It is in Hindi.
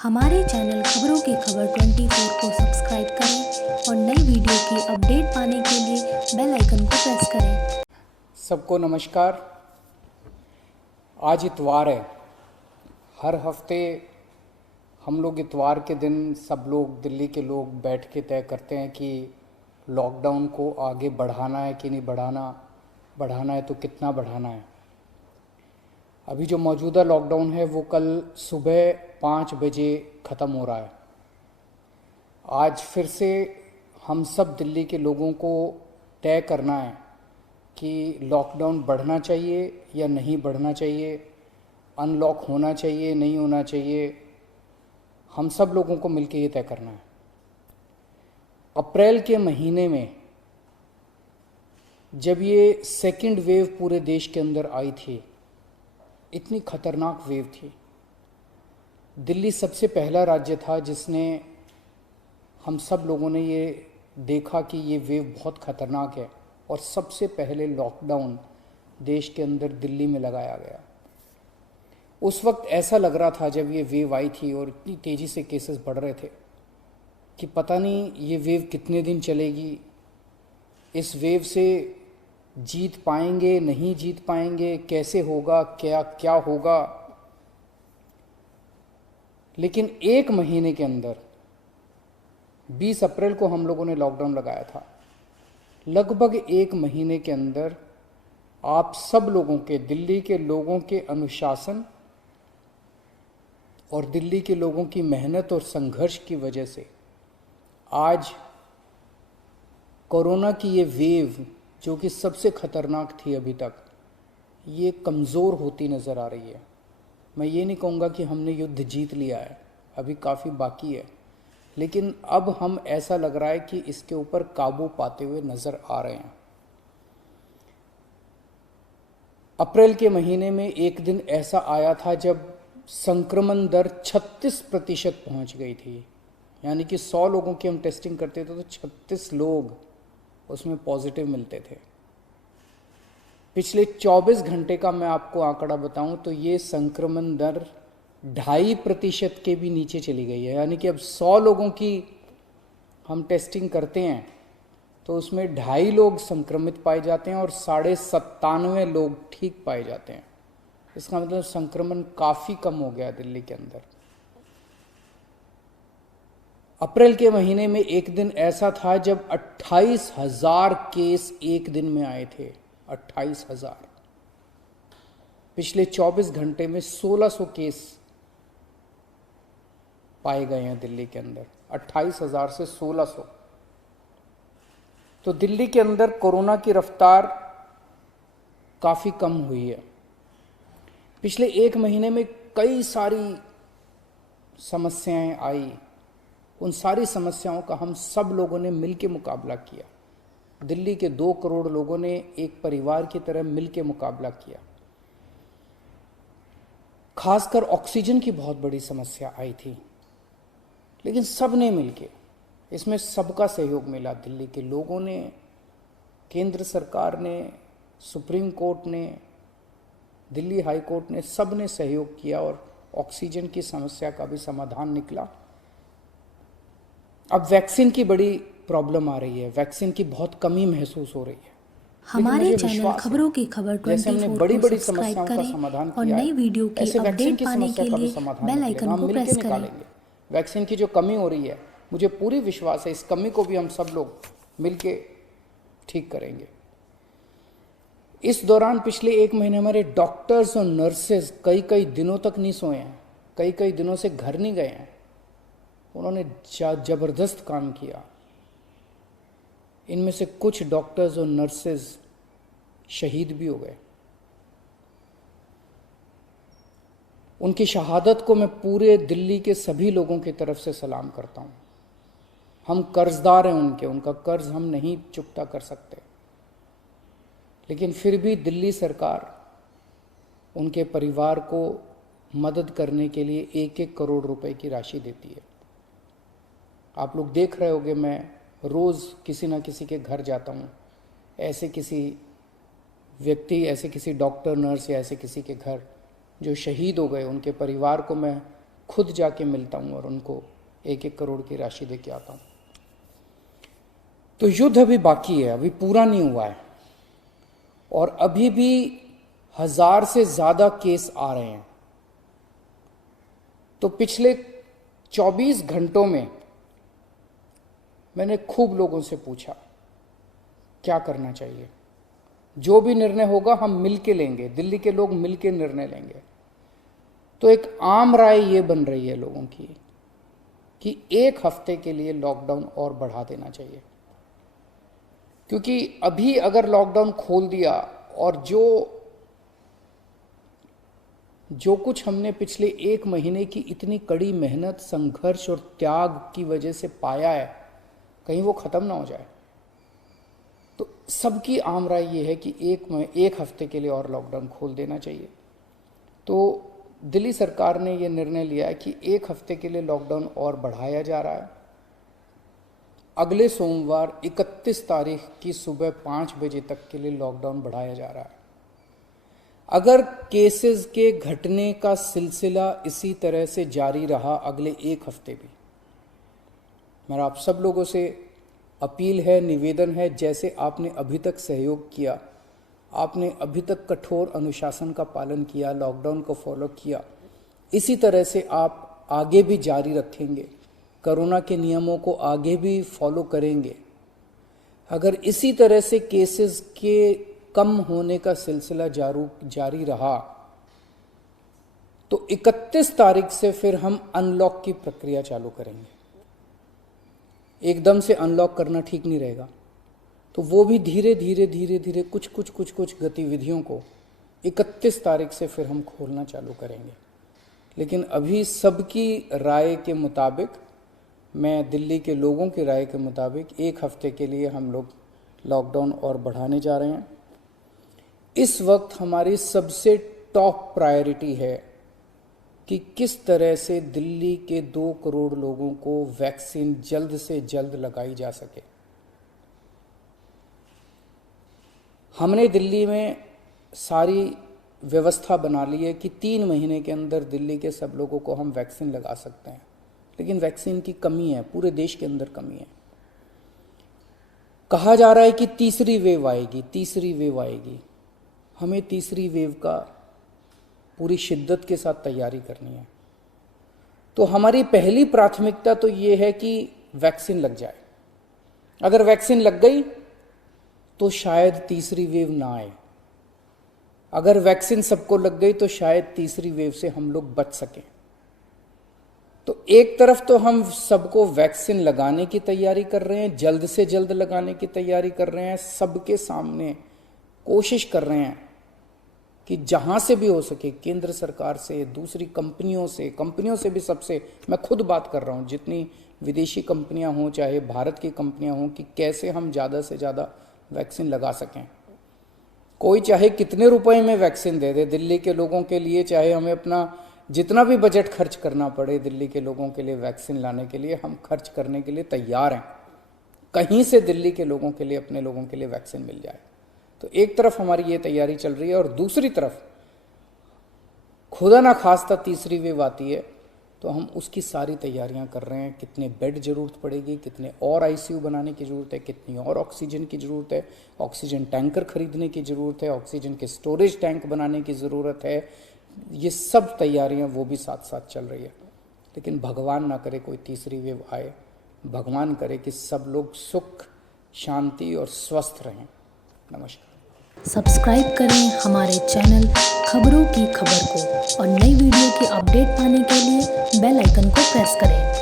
हमारे चैनल खबरों की खबर 24 को सब्सक्राइब करें और नई वीडियो की अपडेट पाने के लिए बेल आइकन को प्रेस करें। सबको नमस्कार। आज इतवार है। हर हफ्ते हम लोग इतवार के दिन सब लोग दिल्ली के लोग बैठ के तय करते हैं कि लॉकडाउन को आगे बढ़ाना है कि नहीं बढ़ाना है तो कितना बढ़ाना है। अभी जो मौजूदा लॉकडाउन है वो कल सुबह 5 बजे ख़त्म हो रहा है। आज फिर से हम सब दिल्ली के लोगों को तय करना है कि लॉकडाउन बढ़ना चाहिए या नहीं बढ़ना चाहिए, अनलॉक होना चाहिए नहीं होना चाहिए। हम सब लोगों को मिलकर ये तय करना है। अप्रैल के महीने में जब ये सेकंड वेव पूरे देश के अंदर आई थी, इतनी खतरनाक वेव थी। दिल्ली सबसे पहला राज्य था जिसने, हम सब लोगों ने ये देखा कि ये वेव बहुत खतरनाक है और सबसे पहले लॉकडाउन देश के अंदर दिल्ली में लगाया गया। उस वक्त ऐसा लग रहा था जब ये वेव आई थी और इतनी तेज़ी से केसेस बढ़ रहे थे कि पता नहीं ये वेव कितने दिन चलेगी, इस वेव से जीत पाएंगे नहीं जीत पाएंगे, कैसे होगा, क्या क्या होगा। लेकिन एक महीने के अंदर 20 अप्रैल को हम लोगों ने लॉकडाउन लगाया था। लगभग एक महीने के अंदर आप सब लोगों के, दिल्ली के लोगों के अनुशासन और दिल्ली के लोगों की मेहनत और संघर्ष की वजह से आज कोरोना की ये वेव, जो कि सबसे खतरनाक थी अभी तक, ये कमज़ोर होती नज़र आ रही है। मैं ये नहीं कहूँगा कि हमने युद्ध जीत लिया है, अभी काफ़ी बाकी है, लेकिन अब हम, ऐसा लग रहा है कि इसके ऊपर काबू पाते हुए नज़र आ रहे हैं। अप्रैल के महीने में एक दिन ऐसा आया था जब संक्रमण दर 36% पहुँच गई थी। यानी कि 100 लोगों की हम टेस्टिंग करते थे तो 36 लोग उसमें पॉजिटिव मिलते थे। पिछले 24 घंटे का मैं आपको आंकड़ा बताऊं तो ये संक्रमण दर 2.5% के भी नीचे चली गई है। यानी कि अब 100 लोगों की हम टेस्टिंग करते हैं तो उसमें 2.5 लोग संक्रमित पाए जाते हैं और 97.5 लोग ठीक पाए जाते हैं। इसका मतलब संक्रमण काफ़ी कम हो गया दिल्ली के अंदर। अप्रैल के महीने में एक दिन ऐसा था जब 28,000 केस एक दिन में आए थे। 28,000। पिछले 24 घंटे में 1600 केस पाए गए हैं दिल्ली के अंदर। 28,000 से 1600। तो दिल्ली के अंदर कोरोना की रफ्तार काफ़ी कम हुई है। पिछले एक महीने में कई सारी समस्याएं आई। उन सारी समस्याओं का हम सब लोगों ने मिलकर मुकाबला किया। दिल्ली के 2 करोड़ लोगों ने एक परिवार की तरह मिलकर मुकाबला किया। खासकर ऑक्सीजन की बहुत बड़ी समस्या आई थी, लेकिन सब ने मिलकर, इसमें सबका सहयोग मिला। दिल्ली के लोगों ने, केंद्र सरकार ने, सुप्रीम कोर्ट ने, दिल्ली हाई कोर्ट ने, सब ने सहयोग किया और ऑक्सीजन की समस्या का भी समाधान निकला। अब वैक्सीन की बड़ी प्रॉब्लम आ रही है, वैक्सीन की बहुत कमी महसूस हो रही है। हमारे चैनल खबरों की खबर 24 को सब्सक्राइब करें और नई वीडियो की अपडेट पाने के लिए बेल आइकन को प्रेस करें। वैक्सीन की जो कमी हो रही है, मुझे पूरी विश्वास है इस कमी को भी हम सब लोग मिलके ठीक करेंगे। इस दौरान पिछले एक महीने हमारे डॉक्टर्स और नर्सेज कई दिनों तक नहीं सोए हैं, कई दिनों से घर नहीं गए हैं। उन्होंने जबरदस्त काम किया। इनमें से कुछ डॉक्टर्स और नर्सेज शहीद भी हो गए। उनकी शहादत को मैं पूरे दिल्ली के सभी लोगों की तरफ से सलाम करता हूं। हम कर्जदार हैं उनके, उनका कर्ज हम नहीं चुकता कर सकते, लेकिन फिर भी दिल्ली सरकार उनके परिवार को मदद करने के लिए 1-1 करोड़ रुपए की राशि देती है। आप लोग देख रहे होंगे, मैं रोज़ किसी ना किसी के घर जाता हूँ, ऐसे किसी व्यक्ति, ऐसे किसी डॉक्टर, नर्स या ऐसे किसी के घर जो शहीद हो गए, उनके परिवार को मैं खुद जाके मिलता हूँ और उनको 1-1 करोड़ की राशि दे के आता हूँ। तो युद्ध अभी बाकी है, अभी पूरा नहीं हुआ है और अभी भी 1000 से ज़्यादा केस आ रहे हैं। तो पिछले 24 घंटों में मैंने खूब लोगों से पूछा क्या करना चाहिए। जो भी निर्णय होगा हम मिल के लेंगे, दिल्ली के लोग मिल के निर्णय लेंगे। तो एक आम राय ये बन रही है लोगों की कि 1 हफ्ते के लिए लॉकडाउन और बढ़ा देना चाहिए, क्योंकि अभी अगर लॉकडाउन खोल दिया और जो कुछ हमने पिछले 1 महीने की इतनी कड़ी मेहनत, संघर्ष और त्याग की वजह से पाया है, कहीं वो खत्म ना हो जाए। तो सबकी आम राय ये है कि 1 हफ्ते के लिए और लॉकडाउन खोल देना चाहिए। तो दिल्ली सरकार ने ये निर्णय लिया है कि 1 हफ्ते के लिए लॉकडाउन और बढ़ाया जा रहा है। अगले सोमवार 31 तारीख की सुबह 5 बजे तक के लिए लॉकडाउन बढ़ाया जा रहा है। अगर केसेस के घटने का सिलसिला इसी तरह से जारी रहा अगले 1 हफ्ते भी, मेरा आप सब लोगों से अपील है, निवेदन है, जैसे आपने अभी तक सहयोग किया, आपने अभी तक कठोर अनुशासन का पालन किया, लॉकडाउन को फॉलो किया, इसी तरह से आप आगे भी जारी रखेंगे, कोरोना के नियमों को आगे भी फॉलो करेंगे। अगर इसी तरह से केसेस के कम होने का सिलसिला जारी रहा तो 31 तारीख से फिर हम अनलॉक की प्रक्रिया चालू करेंगे। एकदम से अनलॉक करना ठीक नहीं रहेगा, तो वो भी धीरे धीरे कुछ गतिविधियों को 31 तारीख से फिर हम खोलना चालू करेंगे। लेकिन अभी सबकी राय के मुताबिक, मैं दिल्ली के लोगों की राय के मुताबिक 1 हफ्ते के लिए हम लोग लॉकडाउन और बढ़ाने जा रहे हैं। इस वक्त हमारी सबसे टॉप प्रायोरिटी है कि किस तरह से दिल्ली के 2 करोड़ लोगों को वैक्सीन जल्द से जल्द लगाई जा सके। हमने दिल्ली में सारी व्यवस्था बना ली है कि 3 महीने के अंदर दिल्ली के सब लोगों को हम वैक्सीन लगा सकते हैं, लेकिन वैक्सीन की कमी है, पूरे देश के अंदर कमी है। कहा जा रहा है कि तीसरी वेव आएगी। हमें तीसरी वेव का पूरी शिद्दत के साथ तैयारी करनी है। तो हमारी पहली प्राथमिकता तो ये है कि वैक्सीन लग जाए। अगर वैक्सीन लग गई तो शायद तीसरी वेव ना आए। अगर वैक्सीन सबको लग गई तो शायद तीसरी वेव से हम लोग बच सकें। तो एक तरफ तो हम सबको वैक्सीन लगाने की तैयारी कर रहे हैं, जल्द से जल्द लगाने की तैयारी कर रहे हैं, सबके सामने कोशिश कर रहे हैं कि जहां से भी हो सके, केंद्र सरकार से, दूसरी कंपनियों से भी, सबसे मैं खुद बात कर रहा हूं, जितनी विदेशी कंपनियां हों चाहे भारत की कंपनियां हों, कि कैसे हम ज़्यादा से ज़्यादा वैक्सीन लगा सकें। कोई चाहे कितने रुपए में वैक्सीन दे दे दिल्ली के लोगों के लिए, चाहे हमें अपना जितना भी बजट खर्च करना पड़े दिल्ली के लोगों के लिए वैक्सीन लाने के लिए, हम खर्च करने के लिए तैयार हैं। कहीं से दिल्ली के लोगों के लिए, अपने लोगों के लिए वैक्सीन मिल जाए। तो एक तरफ हमारी ये तैयारी चल रही है और दूसरी तरफ खुदा ना खास्ता तीसरी वेव आती है तो हम उसकी सारी तैयारियां कर रहे हैं। कितने बेड जरूरत पड़ेगी, कितने और आईसीयू बनाने की ज़रूरत है, कितनी और ऑक्सीजन की ज़रूरत है, ऑक्सीजन टैंकर खरीदने की ज़रूरत है, ऑक्सीजन के स्टोरेज टैंक बनाने की ज़रूरत है। ये सब तैयारियां वो भी साथ साथ चल रही है। लेकिन भगवान ना करे कोई तीसरी वेव आए, भगवान करे कि सब लोग सुख, शांति और स्वस्थ रहें। नमस्कार। सब्सक्राइब करें हमारे चैनल खबरों की खबर को।